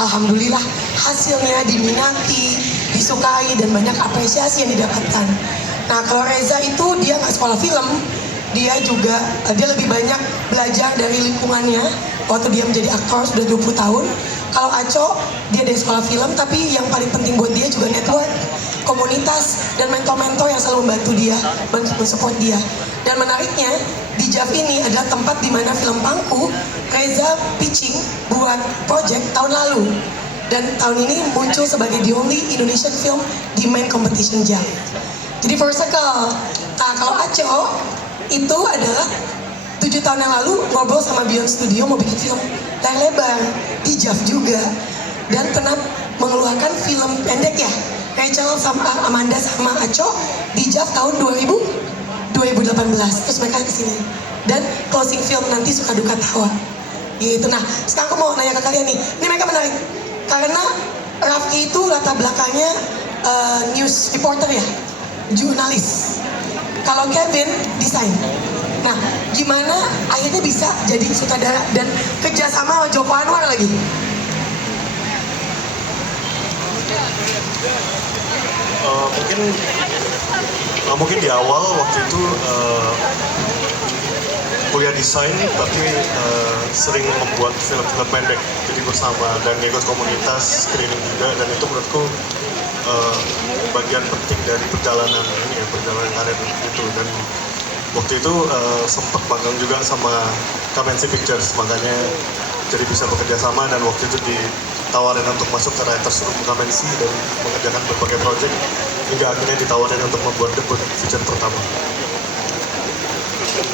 alhamdulillah hasilnya diminati, disukai, dan banyak apresiasi yang didapatkan. Nah kalau Reza itu dia nggak sekolah film, dia juga dia lebih banyak belajar dari lingkungannya waktu dia menjadi aktor sudah 20 tahun. Kalau Aco dia dari sekolah film, tapi yang paling penting buat dia juga network, komunitas, dan mentor-mentor yang selalu membantu dia, mensupport dia. Dan menariknya di JAV ini adalah tempat di mana film Pangku Reza pitching buat project tahun lalu, dan tahun ini muncul sebagai the only Indonesian film di main competition JAV. Jadi first circle. Nah kalau Aco itu adalah 7 tahun yang lalu ngobrol sama Beyond Studio mau bikin film layar lebar di JAV juga, dan pernah mengeluarkan film pendek ya, Rachel sama Amanda sama Aco di JAV tahun 2018. Terus mereka kesini dan closing film nanti Suka Duka Tawa gitu. Nah sekarang aku mau nanya ke kalian nih, ini mereka menarik karena Rafki itu latar belakangnya news reporter ya, jurnalis. Kalau Kevin desain. Nah, gimana akhirnya bisa jadi sutradara dan kerjasama sama Joko Anwar lagi? Mungkin di awal waktu itu kuliah desain, tapi sering membuat film-film pendek, jadi bersama dan ikut komunitas screening juga, dan itu menurutku bagian penting dari perjalanan karir itu. Dan waktu itu sempat magang juga sama Kamensi Pictures, makanya jadi bisa bekerja sama, dan waktu itu ditawarin untuk masuk ke Writers Room Kamensi dan mengerjakan berbagai project hingga akhirnya ditawarin untuk membuat debut feature pertama.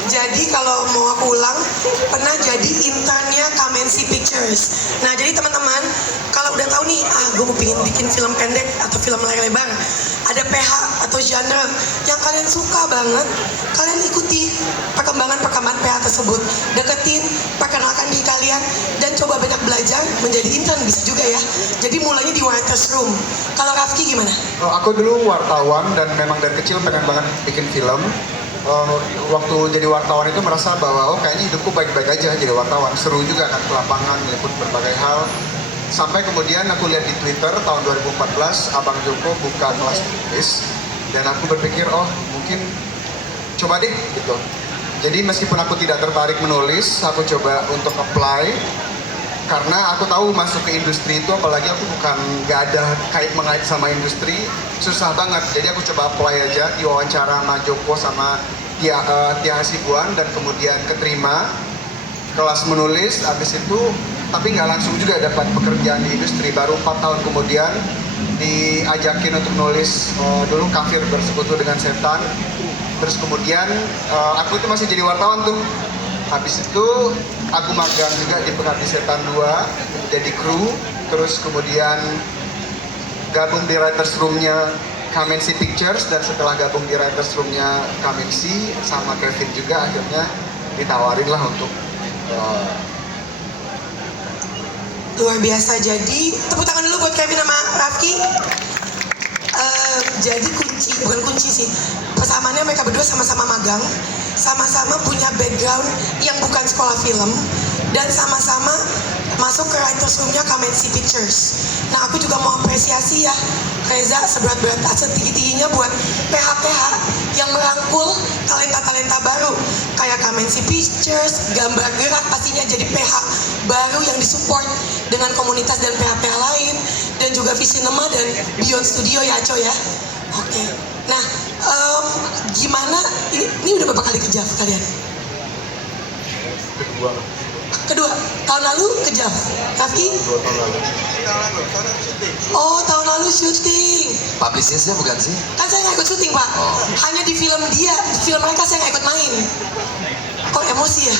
Jadi kalau mau aku ulang, pernah jadi internnya Kamensi Pictures. Nah jadi teman-teman, kalau udah tahu nih, gue mau pengen bikin film pendek atau film layar lebar, ada PH atau genre yang kalian suka banget, kalian ikuti perkembangan PH tersebut, deketin, perkenalkan diri kalian, dan coba banyak belajar menjadi intern, bisa juga ya. Jadi mulainya di Writers Room. Kalau Rafki gimana? Aku dulu wartawan dan memang dari kecil pengen banget bikin film. Waktu jadi wartawan itu merasa bahwa kayaknya hidupku baik-baik aja jadi wartawan, seru juga kan ke lapangan, meliput berbagai hal. Sampai kemudian aku lihat di Twitter tahun 2014 Abang Joko buka kelas tulis, dan aku berpikir mungkin coba deh gitu. Jadi meskipun aku tidak tertarik menulis, aku coba untuk apply karena aku tahu masuk ke industri itu, apalagi aku nggak ada mengait sama industri, susah banget. Jadi aku coba apply aja, diwawancara sama Joko sama Tia Hasibuan, dan kemudian keterima kelas menulis. Habis itu tapi nggak langsung juga dapat pekerjaan di industri, baru 4 tahun kemudian diajakin untuk nulis dulu Kafir Bersekutu dengan Setan. Terus kemudian aku itu masih jadi wartawan tuh. Habis itu aku magang juga di Pengabdi Setan 2 jadi kru, terus kemudian gabung di Writers Room-nya Kamensi Pictures, dan setelah gabung di Writers Room-nya Kamensi sama Kevin juga akhirnya ditawarin lah untuk Luar biasa. Jadi tepuk tangan dulu buat Kevin sama Rafki. Jadi bukan kunci sih, persamaannya mereka berdua sama-sama magang, sama-sama punya background yang bukan sekolah film, dan sama-sama masuk ke Writers Room-nya Kamensi Pictures. Nah aku juga mau apresiasi ya Reza, seberat-berat setinggi-tingginya buat PH-PH yang merangkul talenta-talenta baru kayak Kamensi Pictures, Gambar Gerak pastinya jadi PH baru yang disupport dengan komunitas dan PH-PH lain, dan juga Visinema dan Beyond Studio ya Aco ya. Oke. Nah gimana ini udah berapa kali ke JAV kalian? Kedua. Tahun lalu ke JAV. Rafki? 2 tahun lalu. Oh tahun lalu syuting. Publicistnya bukan sih? Kan saya nggak ikut syuting pak. Hanya di film dia, di film mereka saya nggak ikut main. Kok emosi ya?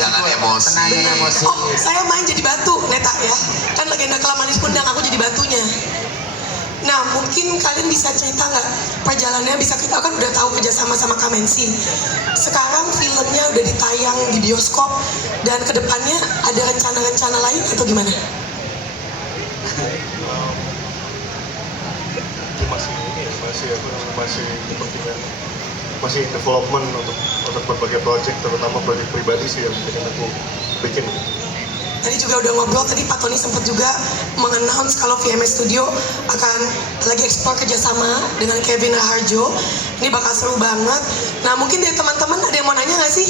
Jangan emosi. Oh saya main jadi batu Neta ya. Kan legenda kelamaan Pundang, aku jadi batunya. Nah mungkin kalian bisa cerita nggak perjalanannya, bisa kita kan udah tahu kerjasama sama Kamensi. Sekarang filmnya udah ditayang di bioskop, dan kedepannya ada rencana-rencana lain atau gimana? Masih development untuk berbagai project, terutama project pribadi sih yang bikin aku bikin. tadi juga udah ngobrol, tadi Pak Tony sempat juga mengannounce kalau VMS Studio akan lagi eksplor kerjasama dengan Kevin Raharjo. Ini bakal seru banget. Nah mungkin dari teman-teman ada yang mau nanya nggak sih?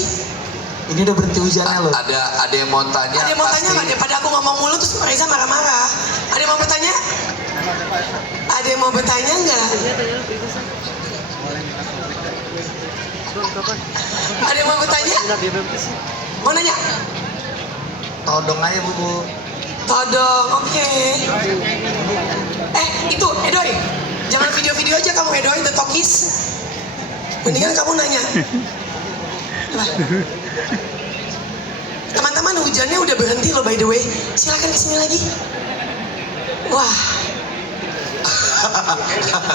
Ini udah berhenti hujannya loh. Ada yang mau tanya. Ada yang mau tanya nggak? Daripada aku ngomong mulu terus Reza marah-marah. Ada yang mau bertanya? Ada yang mau bertanya nggak? Ada yang mau bertanya? Mau nanya? Todong aja Bu. Todong, oke. Itu, Edoy. Jangan video-video aja kamu, Edoy, The Talkies. Mendingan kamu nanya. Coba. Teman-teman, hujannya udah berhenti loh by the way. Silakan kesini lagi. Wah.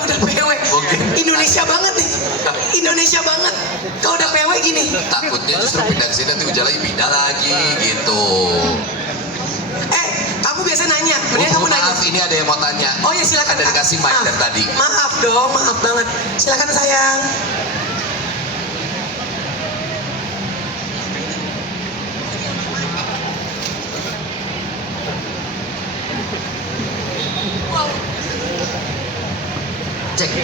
Udah PW. Indonesia banget nih. Indonesia banget. Kau udah PW gini. Takutnya justru pindah ke sini nanti hujan lagi pindah lagi gitu. Kamu biasa nanya. Mendingan kamu nanya. Maaf, ini ada yang mau tanya. Oh ya silakan. Ada dikasih mic dari tadi. Maaf dong, maaf banget. Silakan sayang. Cek.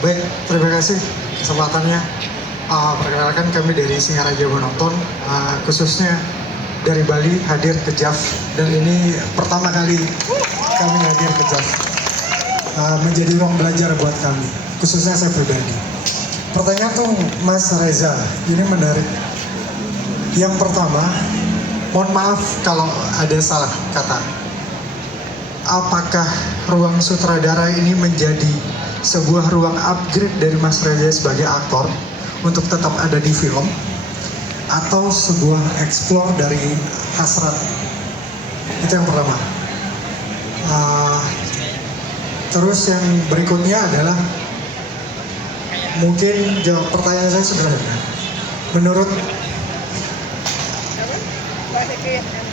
Baik, terima kasih kesempatannya. Perkenalkan kami dari Singaraja Menonton, khususnya dari Bali hadir ke JAF, dan ini pertama kali kami hadir ke JAF. Menjadi ruang belajar buat kami, khususnya saya pribadi. Pertanyaan tuh Mas Reza, ini menarik. Yang pertama, mohon maaf kalau ada salah kata. Apakah ruang sutradara ini menjadi sebuah ruang upgrade dari Mas Reza sebagai aktor untuk tetap ada di film, atau sebuah explore dari hasrat? Itu yang pertama. Terus yang berikutnya adalah, mungkin jawab pertanyaan saya sederhana. Menurut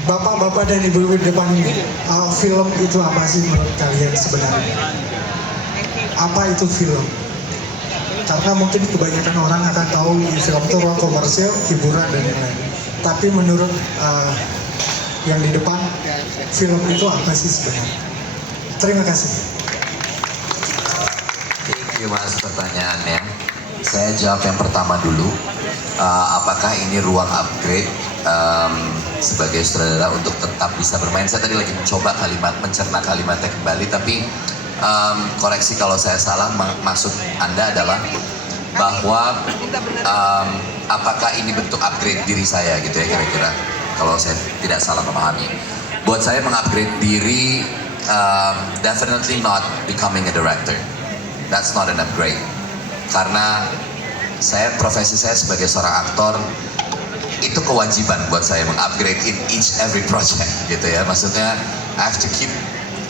bapak-bapak dan ibu-ibu di depan ini, film itu apa sih menurut kalian sebenarnya? Apa itu film? Karena mungkin kebanyakan orang akan tahu film itu ruang komersil, hiburan, dan lain-lain. Tapi menurut yang di depan, film itu apa sih sebenarnya? Terima kasih. Thank you Mas pertanyaannya. Saya jawab yang pertama dulu. Apakah ini ruang upgrade sebagai sutradara untuk tetap bisa bermain? Saya tadi lagi mencoba mencerna kalimatnya kembali, tapi koreksi kalau saya salah. Maksud Anda adalah bahwa apakah ini bentuk upgrade diri saya gitu ya kira-kira, kalau saya tidak salah memahami. Buat saya mengupgrade diri definitely not becoming a director. That's not an upgrade. Karena profesi saya sebagai seorang aktor, itu kewajiban buat saya mengupgrade in each every project gitu ya. Maksudnya I have to keep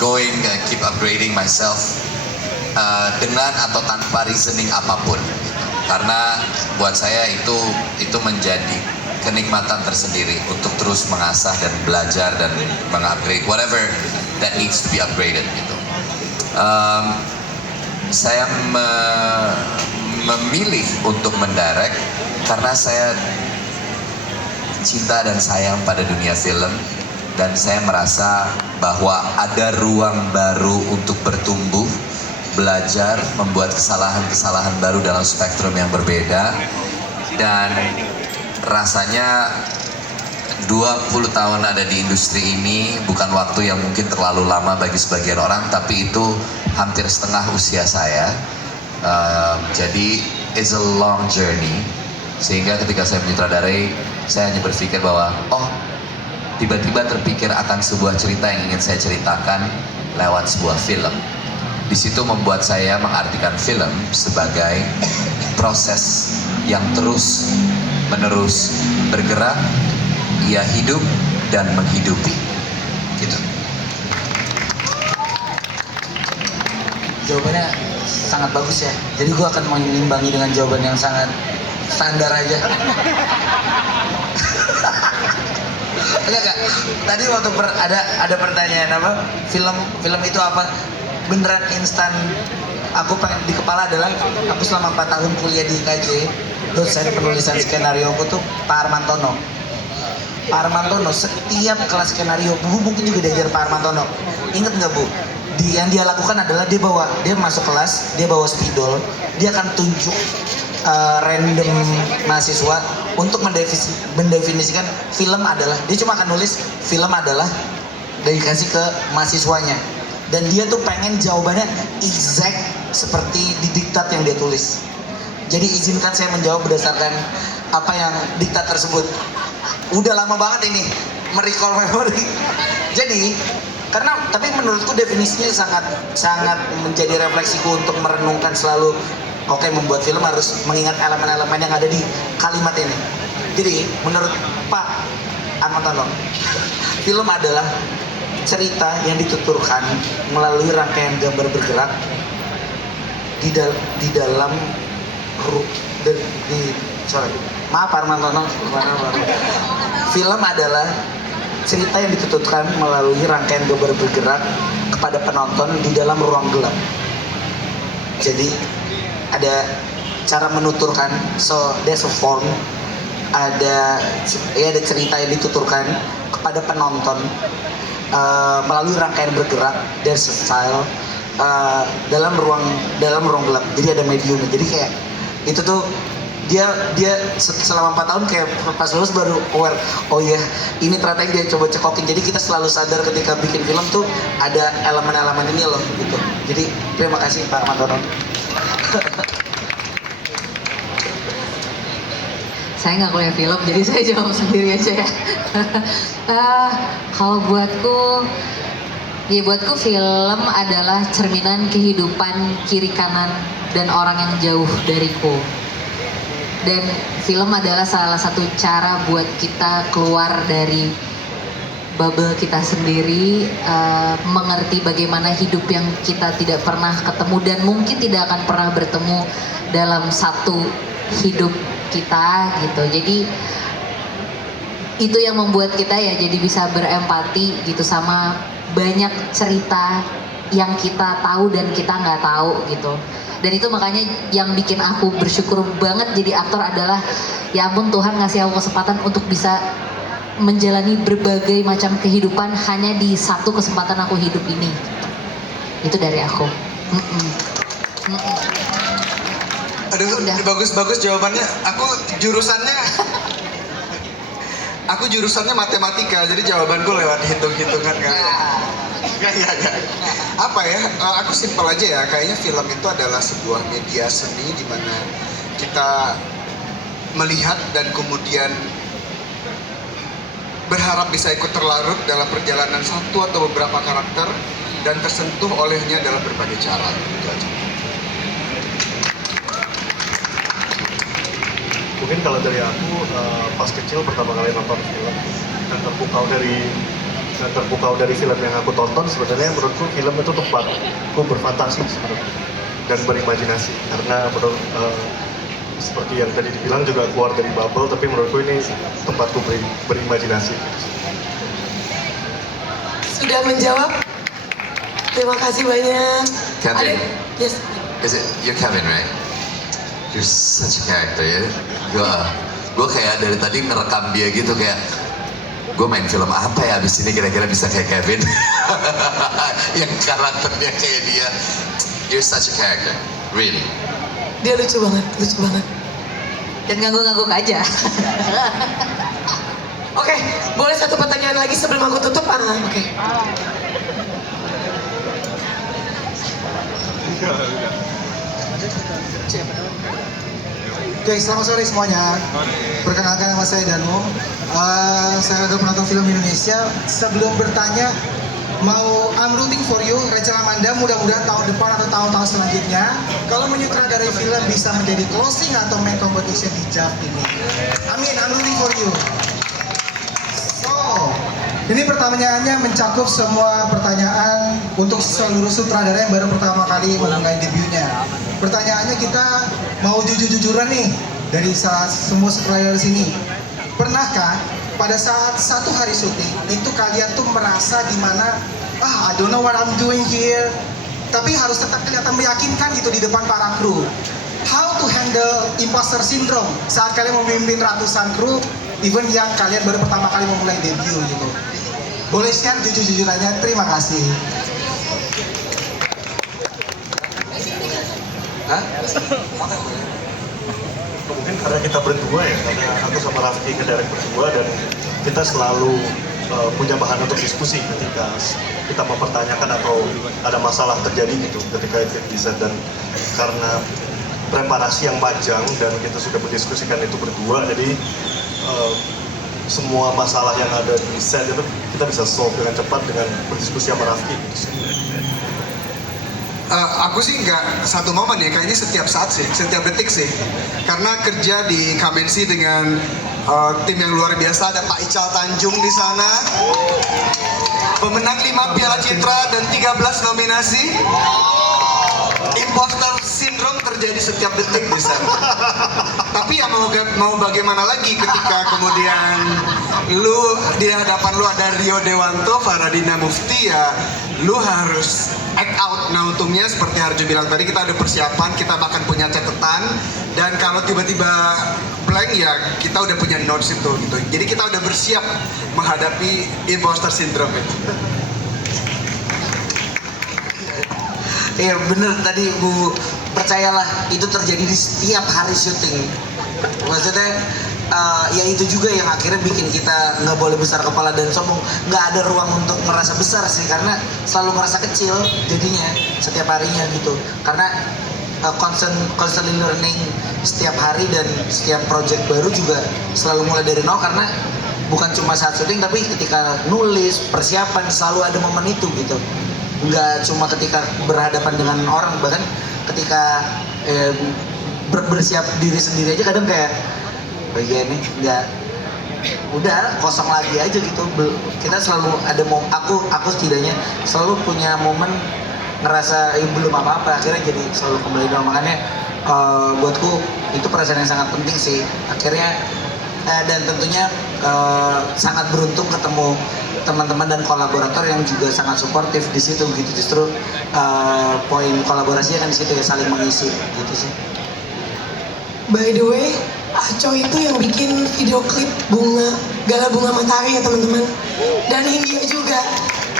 going, keep upgrading myself dengan atau tanpa reasoning apapun gitu. Karena buat saya itu menjadi kenikmatan tersendiri untuk terus mengasah dan belajar dan mengupgrade whatever that needs to be upgraded gitu. Saya memilih untuk mendirect karena saya cinta dan sayang pada dunia film, dan saya merasa bahwa ada ruang baru untuk bertumbuh, belajar, membuat kesalahan-kesalahan baru dalam spektrum yang berbeda. Dan rasanya 20 tahun ada di industri ini bukan waktu yang mungkin terlalu lama bagi sebagian orang, tapi itu hampir setengah usia saya. Jadi it's a long journey, sehingga ketika saya menyutradarai, saya hanya berpikir bahwa tiba-tiba terpikir akan sebuah cerita yang ingin saya ceritakan lewat sebuah film. Di situ membuat saya mengartikan film sebagai proses yang terus menerus bergerak, ia hidup dan menghidupi gitu. Jawabannya sangat bagus ya. Jadi gue akan mengimbangi dengan jawaban yang sangat standar aja. Enggak. Tadi waktu ada pertanyaan apa? Film itu apa? Beneran instan. Aku pengen di kepala adalah aku selama 4 tahun kuliah di IKJ, dosen penulisan skenario aku tuh Pak Armantono. Pak Armantono setiap kelas skenario, Bu mungkin juga diajar Pak Armantono. Ingat nggak Bu? Yang dia lakukan adalah dia masuk kelas, dia bawa spidol, dia akan tunjuk random mahasiswa untuk mendefinisikan film adalah, dia cuma akan nulis film adalah dikasih ke mahasiswanya, dan dia tuh pengen jawabannya exact seperti di diktat yang dia tulis. Jadi izinkan saya menjawab berdasarkan apa yang diktat tersebut. Udah lama banget ini merecall memori. Jadi tapi menurutku definisinya sangat menjadi refleksiku untuk merenungkan selalu. Oke, membuat film harus mengingat elemen-elemen yang ada di kalimat ini. Jadi menurut Pak Armantono, film adalah cerita yang dituturkan melalui rangkaian gambar bergerak di dalam maaf Armantono. Film adalah cerita yang dituturkan melalui rangkaian gambar bergerak kepada penonton di dalam ruang gelap. Jadi ada cara menuturkan, so there's a form, ada cerita yang dituturkan kepada penonton melalui rangkaian bergerak, there's a style dalam ruang gelap. Jadi ada mediumnya. Jadi kayak itu tuh dia selama 4 tahun kayak pas lulus baru aware, oh iya ini ternyata yang dia coba cekokin. Jadi kita selalu sadar ketika bikin film tuh ada elemen-elemen ini loh gitu. Jadi terima kasih Pak Armantono. Saya nggak kuliah film, jadi saya jawab sendiri aja ya. Kalau buatku film adalah cerminan kehidupan kiri kanan dan orang yang jauh dariku. Dan film adalah salah satu cara buat kita keluar dari bubble kita sendiri, mengerti bagaimana hidup yang kita tidak pernah ketemu dan mungkin tidak akan pernah bertemu dalam satu hidup kita gitu. Jadi itu yang membuat kita ya jadi bisa berempati gitu sama banyak cerita yang kita tahu dan kita nggak tahu gitu. Dan itu makanya yang bikin aku bersyukur banget jadi aktor adalah ya ampun Tuhan ngasih aku kesempatan untuk bisa menjalani berbagai macam kehidupan hanya di satu kesempatan aku hidup ini. Itu dari aku. Aduh, bagus jawabannya. Aku jurusannya matematika, jadi jawabanku lewat hitung-hitungan kan. Enggak. Apa ya? Aku simpel aja ya. Kayaknya film itu adalah sebuah media seni di mana kita melihat dan kemudian berharap bisa ikut terlarut dalam perjalanan satu atau beberapa karakter dan tersentuh olehnya dalam berbagai cara. Itu aja. Mungkin kalau dari aku pas kecil pertama kali nonton film dan terpukau dari film yang aku tonton, sebenarnya menurutku film itu tempatku berfantasi sebenarnya dan berimajinasi, karena menurut seperti yang tadi dibilang juga keluar dari bubble, tapi menurutku ini tempatku berimajinasi. Sudah menjawab? Terima kasih banyak. Kevin. Yes. Is it you're Kevin, right? You're such a character, ya. Gue kayak dari tadi ngerekam dia gitu, kayak gue main film apa ya abis ini kira-kira bisa kayak Kevin. Yang karakternya kayak dia. You're such a character, really. Dia lucu banget. Dan ngangguk-ngangguk aja. Oke, boleh satu pertanyaan lagi sebelum aku tutup? Oke. Oke, selamat sore semuanya. Perkenalkan nama saya Danu. Saya adalah penonton film Indonesia. Sebelum bertanya, I'm rooting for you, Rachel Amanda. Mudah-mudahan tahun depan atau tahun-tahun selanjutnya, kalau menyutradarai film bisa menjadi closing atau main competition di JAV ini. Amin, I'm rooting for you. So, ini pertanyaannya mencakup semua pertanyaan untuk seluruh sutradara yang baru pertama kali memulai debutnya. Pertanyaannya kita mau jujur-jujuran nih dari semua sutradara di sini. Pernahkah pada saat satu hari syuting itu kalian tuh merasa gimana? I don't know what I'm doing here. Tapi harus tetap kelihatan meyakinkan gitu di depan para kru. How to handle imposter syndrome saat kalian memimpin ratusan kru even yang kalian baru pertama kali memulai debut gitu. Boleh share jujur-jujurannya, terima kasih. Hah? Mungkin karena kita berdua ya, karena aku sama Raffi ngedirect berdua dan kita selalu punya bahan untuk diskusi ketika kita mempertanyakan atau ada masalah terjadi gitu ketika itu di set, dan karena preparasi yang panjang dan kita sudah mendiskusikan itu berdua, jadi semua masalah yang ada di set itu kita bisa solve dengan cepat dengan berdiskusi sama Raffi. Aku sih nggak satu momen ya, kayaknya setiap saat sih, setiap detik sih. Karena kerja di Kamensi dengan tim yang luar biasa, ada Pak Ical Tanjung di sana, pemenang 5 Piala Citra dan 13 nominasi. Imposter syndrome terjadi setiap detik di sana. Tapi ya mau bagaimana lagi ketika kemudian lu di hadapan lu ada Rio Dewanto, Faradina Mufti, ya lu harus act out. Nah untungnya seperti Harjo bilang tadi, kita ada persiapan, kita bahkan punya catatan, dan kalau tiba-tiba blank ya kita udah punya notes itu gitu. Jadi kita udah bersiap menghadapi imposter syndrome itu. Iya bener tadi Bu, percayalah itu terjadi di setiap hari syuting. Maksudnya ya itu juga yang akhirnya bikin kita nggak boleh besar kepala dan sombong. Nggak ada ruang untuk merasa besar sih, karena selalu merasa kecil jadinya setiap harinya gitu. Karena constantly learning setiap hari, dan setiap project baru juga selalu mulai dari nol, karena bukan cuma saat syuting tapi ketika nulis, persiapan selalu ada momen itu gitu. Nggak cuma ketika berhadapan dengan orang, bahkan ketika bersiap diri sendiri aja kadang kayak bagian ini nggak, udah kosong lagi aja gitu. Kita selalu ada aku setidaknya selalu punya momen ngerasa belum apa-apa, akhirnya jadi selalu kembali doang. Makanya buatku itu perasaan yang sangat penting sih akhirnya, dan tentunya sangat beruntung ketemu teman-teman dan kolaborator yang juga sangat suportif di situ gitu. Justru poin kolaborasinya kan di situ ya, saling mengisi gitu sih. By the way, Aco itu yang bikin video klip Gala Bunga Matahari ya teman-teman. Dan India juga.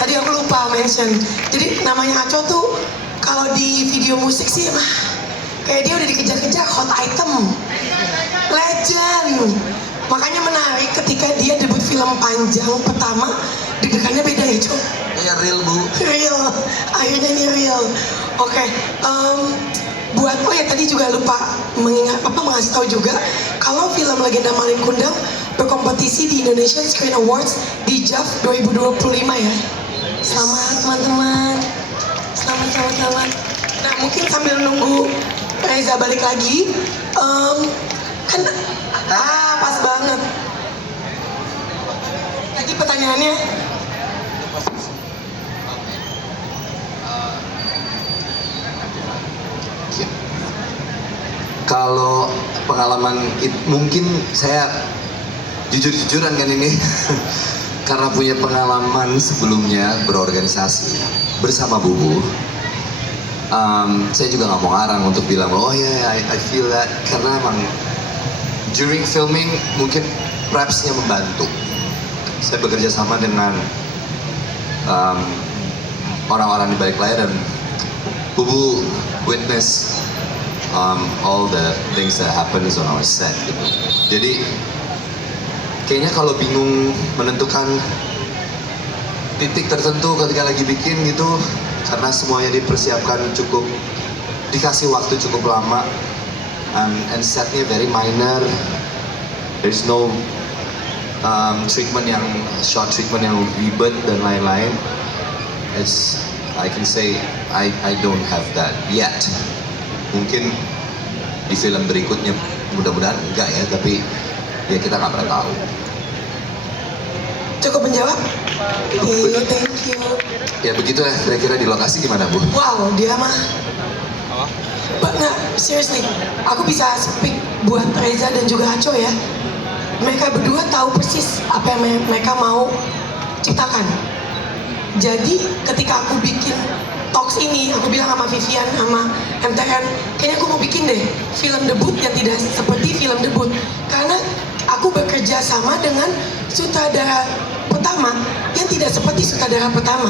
Tadi aku lupa mention. Jadi namanya Aco tuh kalau di video musik sih kayak dia udah dikejar-kejar hot item. Legend. Makanya menarik ketika dia debut film panjang pertama, deg-degannya beda ya Cok? Iya real Bu. Real, akhirnya ini real. Oke, buat tadi juga lupa mengasih tahu juga kalau film Legenda Malin Kundang berkompetisi di Indonesian Screen Awards di JAV 2025 ya. Selamat teman-teman. Selamat. Nah mungkin sambil nunggu Reza balik lagi, kan pas banget. Tadi pertanyaannya Kalau pengalaman mungkin saya jujur-jujuran kan ini karena punya pengalaman sebelumnya berorganisasi bersama Bubu. Saya juga nggak mau ngarang untuk bilang oh ya I feel that, karena emang during filming mungkin prepsnya membantu. Saya bekerja sama dengan orang-orang di balik layar, dan Bubu witness all the things that happens on our set gitu. Jadi kayaknya kalau bingung menentukan titik tertentu ketika lagi bikin gitu, karena semuanya dipersiapkan cukup, dikasih waktu cukup lama, and setnya very minor, there's no short treatment yang ribet dan lain-lain. I can say I don't have that yet. Mungkin di film berikutnya mudah-mudahan enggak ya, tapi ya kita nggak pernah tahu. cukup menjawab? Thank you. Ya begitu ya, kira-kira di lokasi gimana Bu? Wow, dia mah seriously, aku bisa speak buat Reza dan juga Aco ya. Mereka berdua tahu persis apa yang mereka mau ciptakan. Jadi ketika aku bikin talks ini, aku bilang sama Vivian, sama MTN, kayaknya aku mau bikin deh film debut yang tidak seperti film debut. Karena aku bekerja sama dengan sutradara pertama yang tidak seperti sutradara pertama.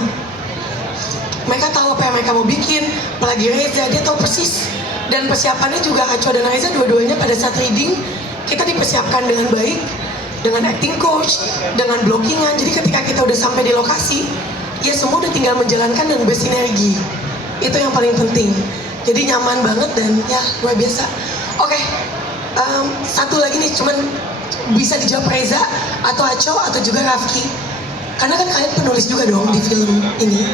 Mereka tahu apa yang mereka mau bikin, apalagi Reza, dia tahu persis. Dan persiapannya juga Aco dan Reza dua-duanya pada saat reading, kita dipersiapkan dengan baik, dengan acting coach, dengan blockingan. Jadi ketika kita udah sampai di lokasi, ya semua udah tinggal menjalankan dan bersinergi. Itu yang paling penting. Jadi nyaman banget dan ya luar biasa. Oke, satu lagi nih, cuman bisa dijawab Reza atau Aco atau juga Rafki. Karena kan kalian penulis juga dong di film ini.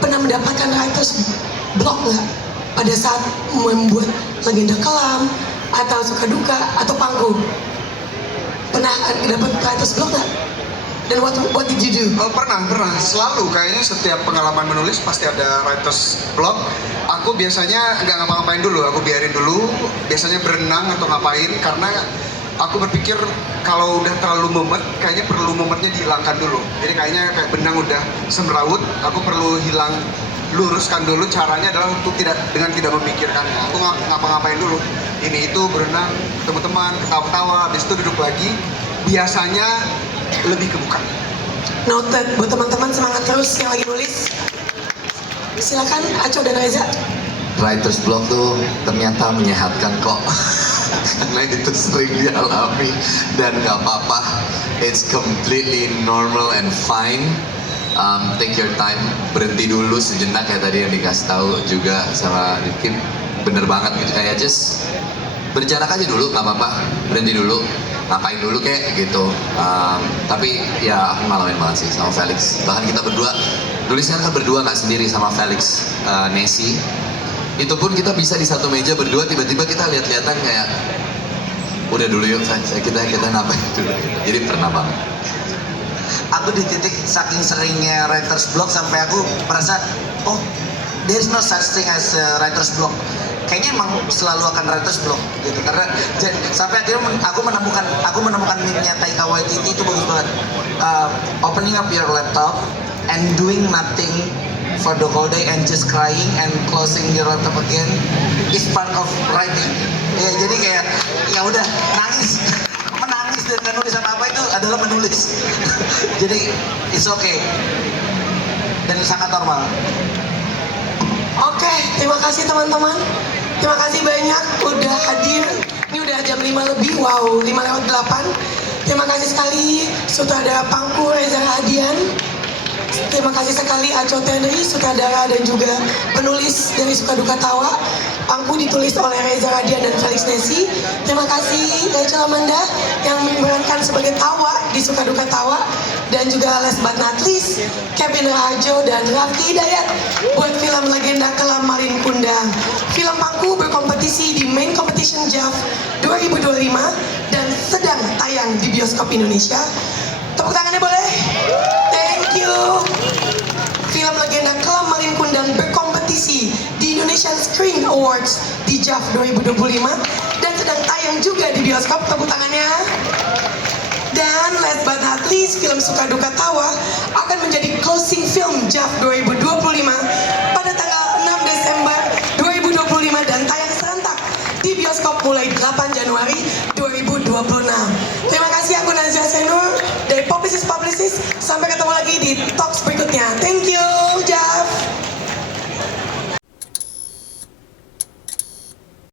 Pernah mendapatkan writer's block nggak pada saat membuat Legenda Kelam atau Suka Duka atau Pangku? Pernah dapat writer's block nggak? Dan what did you do? Oh, pernah. Selalu kayaknya setiap pengalaman menulis pasti ada writer's block. Aku biasanya nggak ngapa-ngapain dulu, aku biarin dulu. Biasanya berenang atau ngapain karena aku berpikir kalau udah terlalu mumet, kayaknya perlu mumetnya dihilangkan dulu. Jadi kayaknya kayak benang udah semrawut, aku perlu luruskan dulu. Caranya adalah untuk tidak memikirkannya. Aku ngapa-ngapain dulu. Ini itu berenang, ketemu teman, ketawa-ketawa, habis itu duduk lagi. Biasanya lebih kebuka. Noted buat teman-teman, semangat terus yang lagi nulis. Silakan Aco dan Reza. Writer's block tuh ternyata menyehatkan kok. Karena itu sering dialami dan nggak apa-apa. It's completely normal and fine. Take your time, berhenti dulu sejenak ya tadi yang dikasih tahu juga sama Rifki. Bener banget gitu, kayak just berjarak aja dulu, nggak apa-apa, berhenti dulu, ngapain dulu kayak gitu. Tapi ya aku ngalamin banget sih sama Felix. Bahkan kita berdua, nulisnya kan berdua nggak sendiri sama Felix Nesi. Itu pun kita bisa di satu meja berdua, tiba-tiba kita lihat-lihatan kayak udah dulu yuk kita ngapain dulu. Jadi pernah banget. Aku di titik saking seringnya writer's block sampai aku merasa, oh, there is no such thing as writer's block. Kayaknya emang selalu akan writer's block gitu, karena sampai akhirnya aku menemukan meme-nya Taika Waititi itu bagus banget. Opening up your laptop and doing nothing for the whole day and just crying and closing your laptop again is part of writing. Ya jadi kayak ya udah menangis dan gak nulis apa-apa itu adalah menulis. Jadi it's okay dan sangat normal. Oke, terima kasih teman-teman. Terima kasih banyak udah hadir. Ini udah jam 5 lebih, wow, 5:08. Terima kasih sekali sutradara Pangku Reza Radian. Terima kasih sekali Aco Tenri, sutradara dan juga penulis dari Suka Duka Tawa. Pangku ditulis oleh Reza Radian dan Felix Nesi. Terima kasih Rachel Amanda yang memerankan sebagai Tawa di Suka Duka Tawa. Dan juga last but not least, Kevin Raharjo dan Rafki Hidayat buat film Legenda Kelam Malin Kundang. Film Pangku berkompetisi di Main Competition JAV 2025 dan sedang tayang di bioskop Indonesia. Tepuk tangannya boleh? Thank you. Film Legenda Kelam Malin Kundang berkompetisi di Indonesian Screen Awards di JAV 2025 dan sedang tayang juga di bioskop. Tepuk tangannya. Dan last but not least, film Suka Duka Tawa akan menjadi closing film JAV 2025 pada tanggal 6 Desember 2025 dan tayang serentak di bioskop mulai 8 Januari